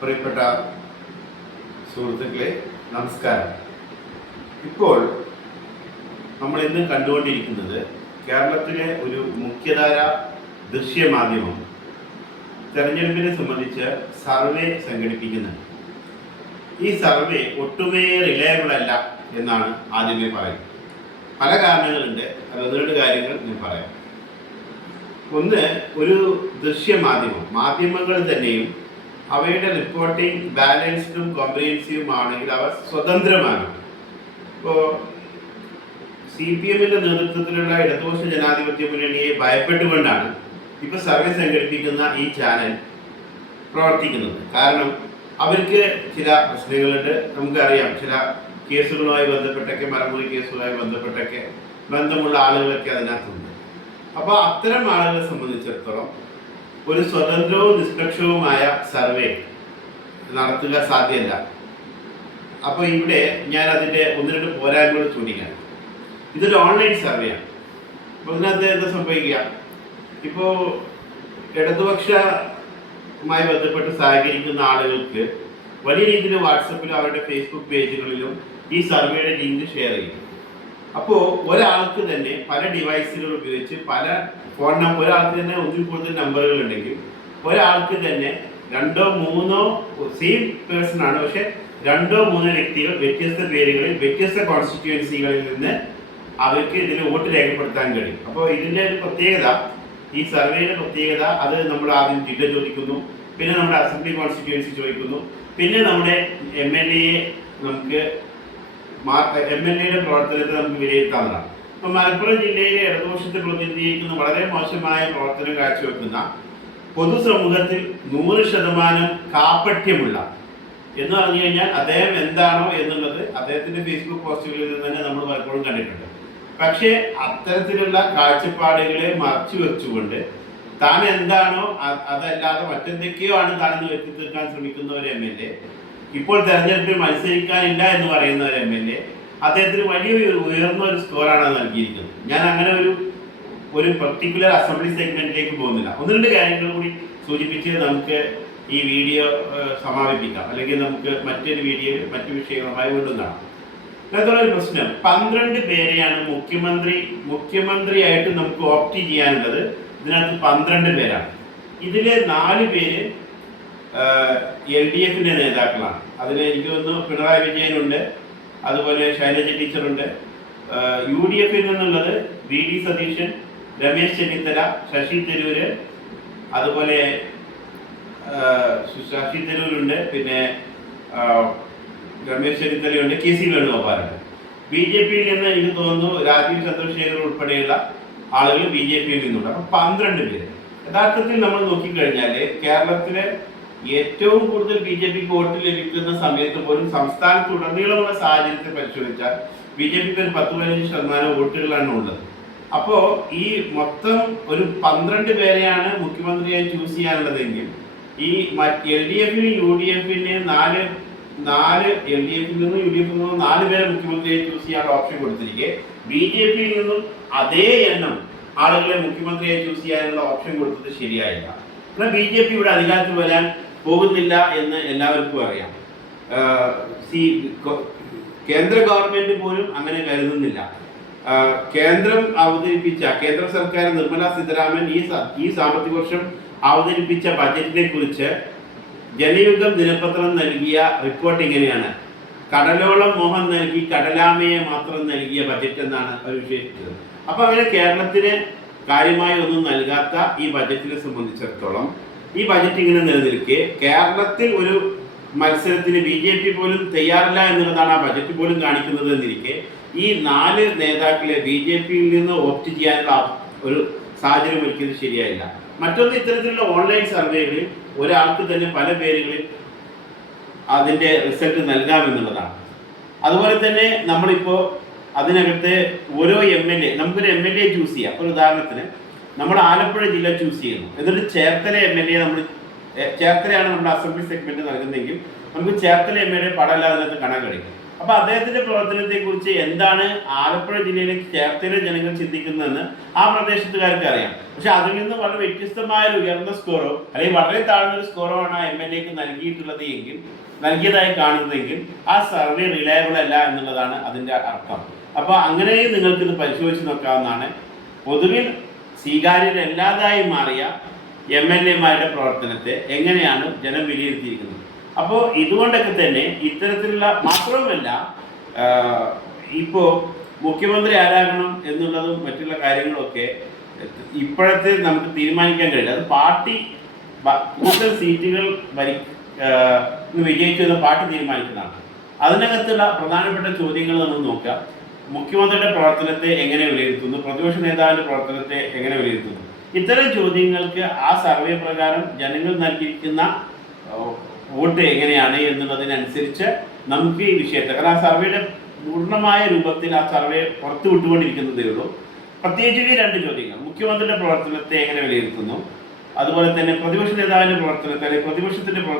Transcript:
പ്രിയപ്പെട്ട സുഹൃത്തുക്കളെ, നമസ്കാരം. ഇപ്പോൾ നമ്മൾ ഇന്ന് കണ്ടുകൊണ്ടിരിക്കുന്നത് കേരളത്തിലെ ഒരു മുഖ്യധാര ദൃശ്യമാധ്യമം തെരഞ്ഞെടുപ്പിനെ സംബന്ധിച്ച് സർവേ സംഘടിപ്പിക്കുന്നുണ്ട്. ഈ സർവേ ഒട്ടുമേ റിലയബിൾ അല്ല എന്നാണ് ആദ്യമേ പറയുന്നത്. പല കാരണങ്ങളുണ്ട്. അത് രണ്ട് കാര്യങ്ങൾ ഞാൻ പറയാം. ഒന്ന്, ഒരു മാധ്യമങ്ങൾ തന്നെയും അവയുടെ റിപ്പോർട്ടിംഗ് ബാലൻസ്ഡും കോംപ്രിഹെൻസീവും ആണെങ്കിൽ അവ സ്വതന്ത്രമാണ്. ഇപ്പോൾ CPM-ന്റെ നേതൃത്വത്തിലുള്ള ഇടതുപക്ഷ ജനാധിപത്യ മുന്നണിയെ ഭയപ്പെട്ടുകൊണ്ടാണ് ഇപ്പോൾ സർവേ സംഘടിപ്പിക്കുന്ന ഈ ചാനൽ പ്രവർത്തിക്കുന്നത്. കാരണം അവർക്ക് ചില പ്രശ്നങ്ങളുണ്ട്. നമുക്കറിയാം, ചില കേസുകളുമായി ബന്ധപ്പെട്ടൊക്കെ, മരമുറി കേസുകളുമായി ബന്ധപ്പെട്ടൊക്കെ ബന്ധമുള്ള ആളുകളൊക്കെ അതിനകത്തുണ്ട്. അപ്പോൾ അത്തരം ആളുകളെ സംബന്ധിച്ചിടത്തോളം ഒരു സ്വതന്ത്രവും നിഷ്പക്ഷവുമായ സർവേ നടത്തുക സാധ്യമല്ല. അപ്പോൾ ഇവിടെ ഞാൻ അതിൻ്റെ ഒന്ന് രണ്ട് പോരായ്മകൾ ചൂണ്ടിക്കാൻ. ഇതൊരു ഓൺലൈൻ സർവേയാണ്. അപ്പോൾ ഇതിനകത്ത് എന്താ സംഭവിക്കുക? ഇപ്പോൾ ഇടതുപക്ഷവുമായി ബന്ധപ്പെട്ട് സഹകരിക്കുന്ന ആളുകൾക്ക് വലിയ രീതിയിൽ വാട്സപ്പിലും അവരുടെ ഫേസ്ബുക്ക് പേജുകളിലും ഈ സർവേയുടെ ലിങ്ക് ഷെയർ ചെയ്യും. അപ്പോൾ ഒരാൾക്ക് തന്നെ പല ഡിവൈസുകൾ ഉപയോഗിച്ച് പല ഫോൺ നമ്പർ, ഒരാൾക്ക് തന്നെ ഒന്നിൽ കൂടുതൽ നമ്പറുകൾ ഉണ്ടെങ്കിൽ ഒരാൾക്ക് തന്നെ രണ്ടോ മൂന്നോ സെയിം പേഴ്സൺ ആണ്, പക്ഷെ രണ്ടോ മൂന്നോ വ്യക്തികൾ വ്യത്യസ്ത പേരുകളിൽ വ്യത്യസ്ത കോൺസ്റ്റിറ്റ്യുവൻസികളിൽ നിന്ന് അവർക്ക് ഇതിൽ വോട്ട് രേഖപ്പെടുത്താൻ കഴിയും. അപ്പോൾ ഇതിൻ്റെ ഒരു പ്രത്യേകത, ഈ സർവേയുടെ പ്രത്യേകത, അത് നമ്മൾ ആദ്യം ജില്ല ചോദിക്കുന്നു, പിന്നെ നമ്മുടെ അസംബ്ലി കോൺസ്റ്റിറ്റ്യുവൻസി ചോദിക്കുന്നു, പിന്നെ നമ്മുടെ MLA നമുക്ക് MLA-യുടെ പ്രവർത്തനത്തെ നമുക്ക് വിലയിരുത്താവുന്നതാണ്. ഇപ്പം മലപ്പുറം ജില്ലയിലെ ഇടതുപക്ഷത്തെ പ്രതിനിധീകരിക്കുന്ന വളരെ മോശമായ പ്രവർത്തനം കാഴ്ചവെക്കുന്ന പൊതുസമൂഹത്തിൽ 100% കാപ്പട്യമുള്ള എന്ന് പറഞ്ഞു കഴിഞ്ഞാൽ അദ്ദേഹം എന്താണോ എന്നുള്ളത് അദ്ദേഹത്തിൻ്റെ ഫേസ്ബുക്ക് പോസ്റ്റുകളിൽ നിന്ന് തന്നെ നമ്മൾ പലപ്പോഴും കണ്ടിട്ടുണ്ട്. പക്ഷേ അത്തരത്തിലുള്ള കാഴ്ചപ്പാടുകളെ മറച്ചു വെച്ചുകൊണ്ട് താൻ എന്താണോ അതല്ലാതെ മറ്റെന്തൊക്കെയോ ആണ് താനെന്ന് വ്യക്തി തീർക്കാൻ ശ്രമിക്കുന്ന ഒരു MLA, ഇപ്പോൾ തെരഞ്ഞെടുപ്പിൽ മത്സരിക്കാനില്ല എന്ന് പറയുന്ന ഒരു MLA, അദ്ദേഹത്തിന് വലിയ ഉയർന്ന ഒരു സ്കോറാണ് നൽകിയിരിക്കുന്നത്. ഞാൻ അങ്ങനെ ഒരു പർട്ടിക്കുലർ അസംബ്ലി സെഗ്മെന്റിലേക്ക് പോകുന്നില്ല. ഒന്ന് രണ്ട് കാര്യങ്ങൾ കൂടി സൂചിപ്പിച്ച് നമുക്ക് ഈ വീഡിയോ സമാപിപ്പിക്കാം, അല്ലെങ്കിൽ നമുക്ക് മറ്റൊരു വീഡിയോയിൽ മറ്റു വിഷയങ്ങളുമായി വീണ്ടും കാണാം. അതുപോലെ ഒരു പ്രശ്നം, 12 പേരെയാണ് മുഖ്യമന്ത്രിയായിട്ട് നമുക്ക് ഓപ്റ്റ് ചെയ്യാനുള്ളത്. ഇതിനകത്ത് 12 പേരാണ്. ഇതിൽ 4 പേര് LDF-ന്റെ നേതാക്കളാണ്. അതിൽ എനിക്ക് തോന്നുന്നു പിണറായി വിജയനുണ്ട്, അതുപോലെ ശൈലജ ടീച്ചറുണ്ട്. UDF-ൽ നിന്നുള്ളത് VD സതീശൻ, രമേശ് ചെന്നിത്തല, ശശി തരൂര്, അതുപോലെ ശശി തരൂരുണ്ട്, പിന്നെ രമേശ് ചെന്നിത്തലയുണ്ട്, KC വേണുഗോപാലുണ്ട്. BJP-യിൽ നിന്ന് എനിക്ക് തോന്നുന്നു രാജീവ് ചന്ദ്രശേഖർ ഉൾപ്പെടെയുള്ള ആളുകൾ BJP-യിൽ നിന്നുണ്ട്. അപ്പം 12 പേര്. യഥാർത്ഥത്തിൽ നമ്മൾ നോക്കിക്കഴിഞ്ഞാൽ കേരളത്തിലെ ഏറ്റവും കൂടുതൽ BJP-ക്ക് വോട്ട് ലഭിക്കുന്ന സമയത്ത് പോലും സംസ്ഥാനത്തുടനീളമുള്ള സാഹചര്യത്തെ പരിശോധിച്ചാൽ BJP-ക്ക് ഒരു 10-15% വോട്ടുകളാണ് ഉള്ളത്. അപ്പോൾ ഈ മൊത്തം ഒരു 12 പേരെയാണ് മുഖ്യമന്ത്രിയായി ചൂസ് ചെയ്യാനുള്ളതെങ്കിൽ ഈ LDF-നും UDF-നും 4 LDF-ൽ നിന്നും UDF-ൽ നിന്നും 4 പേരെ മുഖ്യമന്ത്രിയായി ചൂസ് ചെയ്യാനുള്ള ഓപ്ഷൻ കൊടുത്തിരിക്കെ BJP-യിൽ നിന്നും അതേ എണ്ണം ആളുകളെ മുഖ്യമന്ത്രിയായി ചൂസ് ചെയ്യാനുള്ള ഓപ്ഷൻ കൊടുത്തത് ശരിയായില്ല. എന്നാൽ BJP ഇവിടെ അധികാരത്തിൽ വരാൻ പോകുന്നില്ല എന്ന് എല്ലാവർക്കും അറിയാം. കേന്ദ്ര ഗവൺമെന്റ് പോലും അങ്ങനെ കരുതുന്നില്ല. കേന്ദ്ര സർക്കാർ നിർമ്മല സീതാരാമൻ ഈ സാമ്പത്തിക വർഷം അവതരിപ്പിച്ച ബജറ്റിനെ കുറിച്ച് ജനയുഗം ദിനപത്രം നൽകിയ റിപ്പോർട്ട് ഇങ്ങനെയാണ്: കടലോളം മോഹം നൽകി കടലാമയെ മാത്രം നൽകിയ ബജറ്റ് എന്നാണ് അവർ വിശേഷിച്ചത്. അപ്പൊ അങ്ങനെ കേരളത്തിന് കാര്യമായി ഒന്നും നൽകാത്ത ഈ ബജറ്റിനെ സംബന്ധിച്ചിടത്തോളം ഈ ബജറ്റ് ഇങ്ങനെ നിലനിൽക്കെ കേരളത്തിൽ ഒരു മത്സരത്തിന് BJP പോലും തയ്യാറില്ല എന്നുള്ളതാണ് ആ ബജറ്റ് പോലും കാണിക്കുന്നത് എന്നിരിക്കെ ഈ 4 നേതാക്കളെ BJP-യിൽ നിന്ന് ഓപ്റ്റ് ചെയ്യാനുള്ള ഒരു സാഹചര്യം ഒരുക്കിയത് ശരിയായില്ല. മറ്റൊന്ന്, ഇത്തരത്തിലുള്ള ഓൺലൈൻ സർവേകളിൽ ഒരാൾക്ക് തന്നെ പല പേരുകളിൽ അതിൻ്റെ റിസൾട്ട് നൽകാമെന്നുള്ളതാണ്. അതുപോലെ തന്നെ നമ്മളിപ്പോൾ അതിനകത്ത് ഓരോ MLA, നമുക്കൊരു MLA ചൂസ് ചെയ്യാം. ഒരു ഉദാഹരണത്തിന് നമ്മൾ ആലപ്പുഴ ജില്ല ചൂസ് ചെയ്യുന്നു, എന്നിട്ട് ചേർത്തല MLA ചേർത്തലയാണ് നമ്മുടെ അസംബ്ലി സെഗ്മെന്റ് നൽകുന്നതെങ്കിൽ നമുക്ക് ചേർത്തല MLA പടമല്ല അതിനകത്ത് കാണാൻ കഴിയും. അപ്പൊ അദ്ദേഹത്തിന്റെ പ്രവർത്തനത്തെ കുറിച്ച് എന്താണ് ആലപ്പുഴ ജില്ലയിലെ ചേർത്തല ജനങ്ങൾ ചിന്തിക്കുന്നതെന്ന് ആ പ്രദേശത്തുകാർക്ക് അറിയാം. പക്ഷെ അതിൽ നിന്ന് വളരെ വ്യത്യസ്തമായ ഒരു ഉയർന്ന സ്കോറോ അല്ലെങ്കിൽ വളരെ താഴ്ന്ന ഒരു സ്കോറോ ആണ് എം എൽ എക്ക് നൽകിയതായി കാണുന്നതെങ്കിൽ ആ സർവേ റിലയബിൾ അല്ല എന്നുള്ളതാണ് അതിന്റെ അർത്ഥം. അപ്പൊ അങ്ങനെയും നിങ്ങൾക്ക് ഇത് പരിശോധിച്ച് നോക്കാവുന്നതാണ്. പൊതുവിൽ സ്വീകാര്യരല്ലാതായി മാറിയ എം എൽ എമാരുടെ പ്രവർത്തനത്തെ എങ്ങനെയാണ് ജനം വിലയിരുത്തിയിരിക്കുന്നത്. അപ്പോൾ ഇതുകൊണ്ടൊക്കെ തന്നെ ഇത്തരത്തിലുള്ള മാത്രവുമല്ല, ഇപ്പോൾ മുഖ്യമന്ത്രി ആരാകണം എന്നുള്ളതും മറ്റുള്ള കാര്യങ്ങളൊക്കെ ഇപ്പോഴത്തെ നമുക്ക് തീരുമാനിക്കാൻ കഴിയില്ല. അത് പാർട്ടി കൂടുതൽ സീറ്റുകൾ വിജയിച്ചു എന്ന് പാർട്ടി തീരുമാനിക്കുന്നതാണ്. അതിനകത്തുള്ള പ്രധാനപ്പെട്ട ചോദ്യങ്ങൾ നമ്മൾ നോക്കാം. മുഖ്യമന്ത്രിയുടെ പ്രവർത്തനത്തെ എങ്ങനെ വിലയിരുത്തുന്നു, പ്രതിപക്ഷ നേതാവിന്റെ പ്രവർത്തനത്തെ എങ്ങനെ വിലയിരുത്തുന്നു, ഇത്തരം ചോദ്യങ്ങൾക്ക് ആ സർവേ പ്രകാരം ജനങ്ങൾ നൽകിയിരിക്കുന്ന വോട്ട് എങ്ങനെയാണ് എന്നുള്ളതിനനുസരിച്ച് നമുക്ക് ഈ വിഷയത്തെ, കാരണം ആ സർവേയുടെ പൂർണ്ണമായ രൂപത്തിൽ ആ സർവേ പുറത്തു വിട്ടുകൊണ്ടിരിക്കുന്നതേ ഉള്ളൂ. പ്രത്യേകിച്ച് ഈ രണ്ട് ചോദ്യങ്ങൾ, മുഖ്യമന്ത്രിയുടെ പ്രവർത്തനത്തെ എങ്ങനെ വിലയിരുത്തുന്നു, അതുപോലെ തന്നെ പ്രതിപക്ഷ നേതാവിന്റെ പ്രവർത്തനത്തെ അല്ലെങ്കിൽ പ്രതിപക്ഷത്തിന്റെ